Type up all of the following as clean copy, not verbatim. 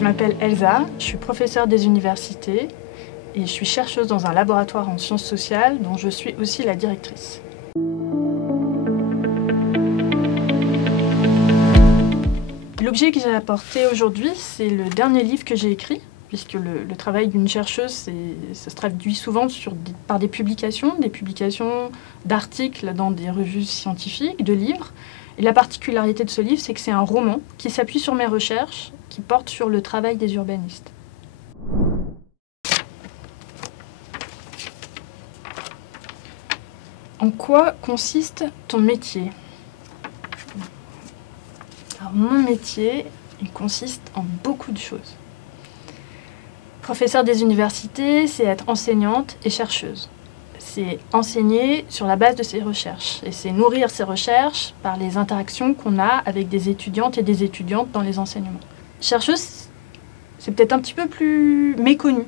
Je m'appelle Elsa, je suis professeure des universités et je suis chercheuse dans un laboratoire en sciences sociales dont je suis aussi la directrice. L'objet que j'ai apporté aujourd'hui, c'est le dernier livre que j'ai écrit, puisque le travail d'une chercheuse, ça se traduit souvent par des publications d'articles dans des revues scientifiques, de livres. Et la particularité de ce livre, c'est que c'est un roman qui s'appuie sur mes recherches, qui porte sur le travail des urbanistes. En quoi consiste ton métier ? Alors, mon métier, il consiste en beaucoup de choses. Professeure des universités, c'est être enseignante et chercheuse. C'est enseigner sur la base de ses recherches. Et c'est nourrir ses recherches par les interactions qu'on a avec des étudiantes et des étudiantes dans les enseignements. Chercheuse, c'est peut-être un petit peu plus méconnu.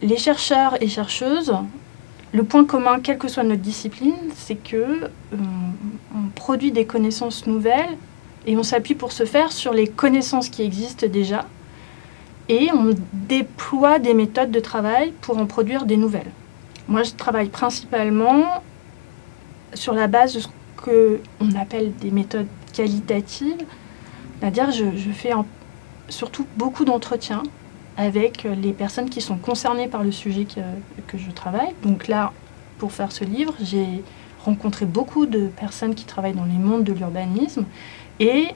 Les chercheurs et chercheuses, le point commun, quelle que soit notre discipline, c'est qu'on produit des connaissances nouvelles et on s'appuie pour ce faire sur les connaissances qui existent déjà et on déploie des méthodes de travail pour en produire des nouvelles. Moi, je travaille principalement sur la base de ce qu'on appelle des méthodes qualitatives, c'est-à-dire je fais surtout beaucoup d'entretiens avec les personnes qui sont concernées par le sujet que je travaille. Donc là, pour faire ce livre, j'ai rencontré beaucoup de personnes qui travaillent dans les mondes de l'urbanisme et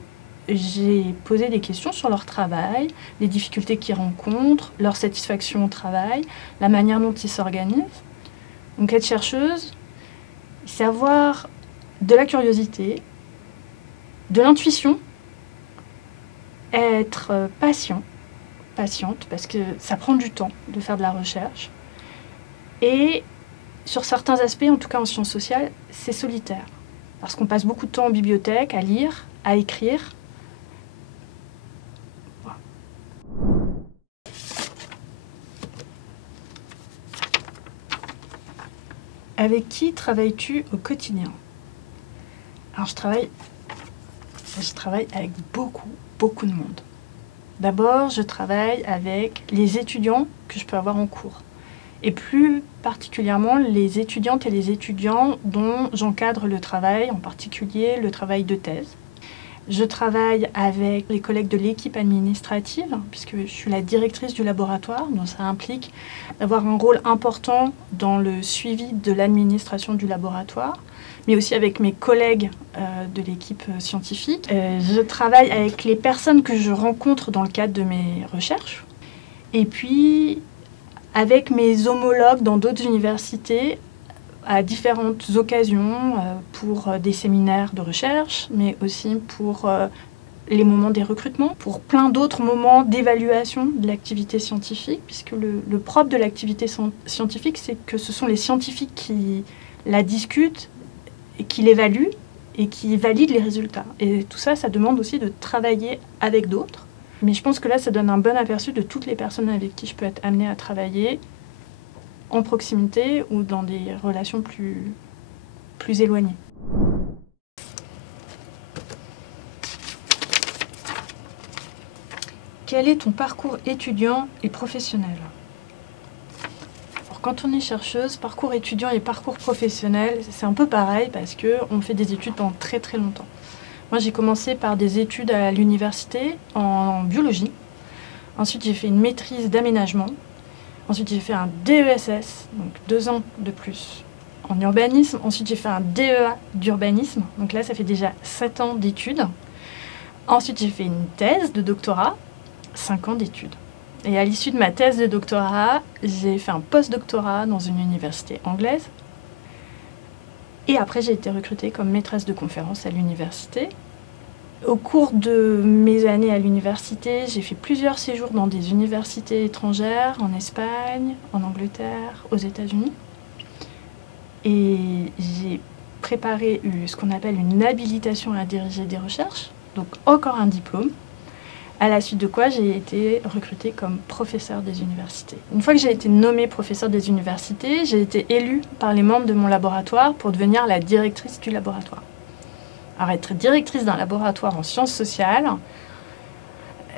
j'ai posé des questions sur leur travail, les difficultés qu'ils rencontrent, leur satisfaction au travail, la manière dont ils s'organisent. Donc être chercheuse, c'est avoir de la curiosité, de l'intuition, être patiente, parce que ça prend du temps de faire de la recherche. Et sur certains aspects, en tout cas en sciences sociales, c'est solitaire. Parce qu'on passe beaucoup de temps en bibliothèque, à lire, à écrire. Voilà. Avec qui travailles-tu au quotidien ? Alors je travaille avec beaucoup de monde. D'abord, je travaille avec les étudiants que je peux avoir en cours. Et plus particulièrement les étudiantes et les étudiants dont j'encadre le travail, en particulier le travail de thèse. Je travaille avec les collègues de l'équipe administrative, puisque je suis la directrice du laboratoire, donc ça implique d'avoir un rôle important dans le suivi de l'administration du laboratoire, mais aussi avec mes collègues de l'équipe scientifique. Je travaille avec les personnes que je rencontre dans le cadre de mes recherches, et puis avec mes homologues dans d'autres universités, à différentes occasions, pour des séminaires de recherche, mais aussi pour les moments des recrutements, pour plein d'autres moments d'évaluation de l'activité scientifique, puisque le propre de l'activité scientifique, c'est que ce sont les scientifiques qui la discutent, et qui l'évaluent et qui valident les résultats. Et tout ça, ça demande aussi de travailler avec d'autres. Mais je pense que là, ça donne un bon aperçu de toutes les personnes avec qui je peux être amenée à travailler, en proximité ou dans des relations plus éloignées. Quel est ton parcours étudiant et professionnel ? Alors, quand on est chercheuse, parcours étudiant et parcours professionnel, c'est un peu pareil parce qu'on fait des études pendant très longtemps. Moi, j'ai commencé par des études à l'université en biologie. Ensuite, j'ai fait une maîtrise d'aménagement. Ensuite, j'ai fait un DESS, donc 2 ans de plus en urbanisme. Ensuite, j'ai fait un DEA d'urbanisme. Donc là, ça fait déjà 7 ans d'études. Ensuite, j'ai fait une thèse de doctorat, 5 ans d'études. Et à l'issue de ma thèse de doctorat, j'ai fait un post-doctorat dans une université anglaise. Et après, j'ai été recrutée comme maîtresse de conférence à l'université. Au cours de mes années à l'université, j'ai fait plusieurs séjours dans des universités étrangères, en Espagne, en Angleterre, aux États-Unis. Et j'ai préparé ce qu'on appelle une habilitation à diriger des recherches, donc encore un diplôme, à la suite de quoi j'ai été recrutée comme professeure des universités. Une fois que j'ai été nommée professeure des universités, j'ai été élue par les membres de mon laboratoire pour devenir la directrice du laboratoire. Alors être directrice d'un laboratoire en sciences sociales,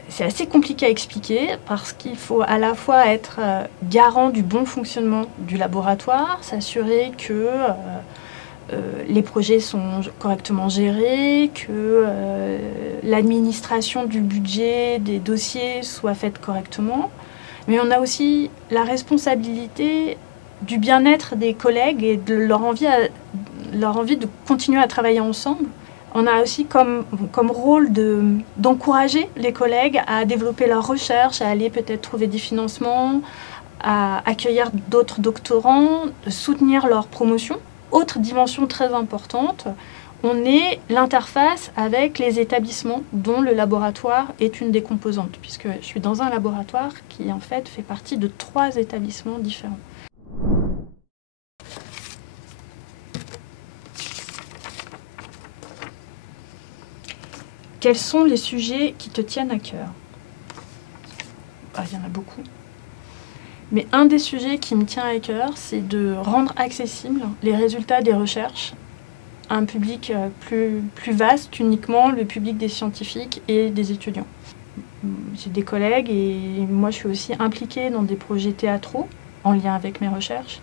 C'est assez compliqué à expliquer parce qu'il faut à la fois être garant du bon fonctionnement du laboratoire, s'assurer que les projets sont correctement gérés, que l'administration du budget, des dossiers soit faite correctement. Mais on a aussi la responsabilité du bien-être des collègues et de leur envie de continuer à travailler ensemble. On a aussi comme rôle d'encourager les collègues à développer leur recherche, à aller peut-être trouver des financements, à accueillir d'autres doctorants, de soutenir leur promotion. Autre dimension très importante, on est l'interface avec les établissements dont le laboratoire est une des composantes, puisque je suis dans un laboratoire qui en fait fait partie de 3 établissements différents. Quels sont les sujets qui te tiennent à cœur? Il y en a beaucoup. Mais un des sujets qui me tient à cœur, c'est de rendre accessibles les résultats des recherches à un public plus vaste, uniquement le public des scientifiques et des étudiants. J'ai des collègues et moi je suis aussi impliquée dans des projets théâtraux en lien avec mes recherches.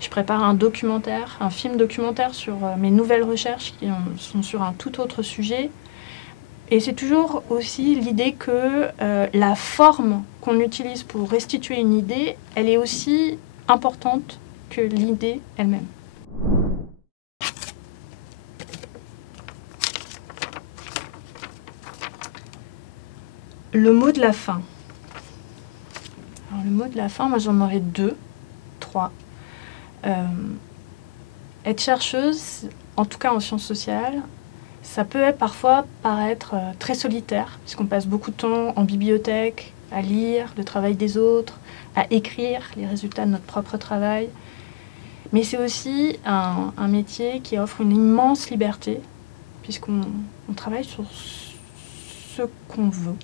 Je prépare un documentaire, un film documentaire sur mes nouvelles recherches qui sont sur un tout autre sujet. Et c'est toujours aussi l'idée que la forme qu'on utilise pour restituer une idée, elle est aussi importante que l'idée elle-même. Le mot de la fin. Alors, le mot de la fin, moi j'en aurais 2, 3. Être chercheuse, en tout cas en sciences sociales, ça peut parfois paraître très solitaire, puisqu'on passe beaucoup de temps en bibliothèque, à lire le travail des autres, à écrire les résultats de notre propre travail. Mais c'est aussi un métier qui offre une immense liberté, puisqu'on travaille sur ce qu'on veut,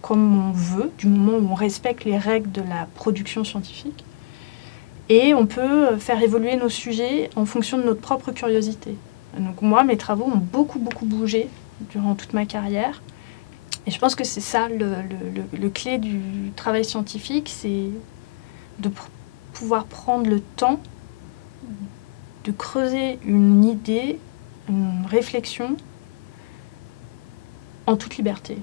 comme on veut, du moment où on respecte les règles de la production scientifique. Et on peut faire évoluer nos sujets en fonction de notre propre curiosité. Donc moi, mes travaux ont beaucoup bougé durant toute ma carrière. Et je pense que c'est ça le clé du travail scientifique, c'est de pouvoir prendre le temps de creuser une idée, une réflexion en toute liberté.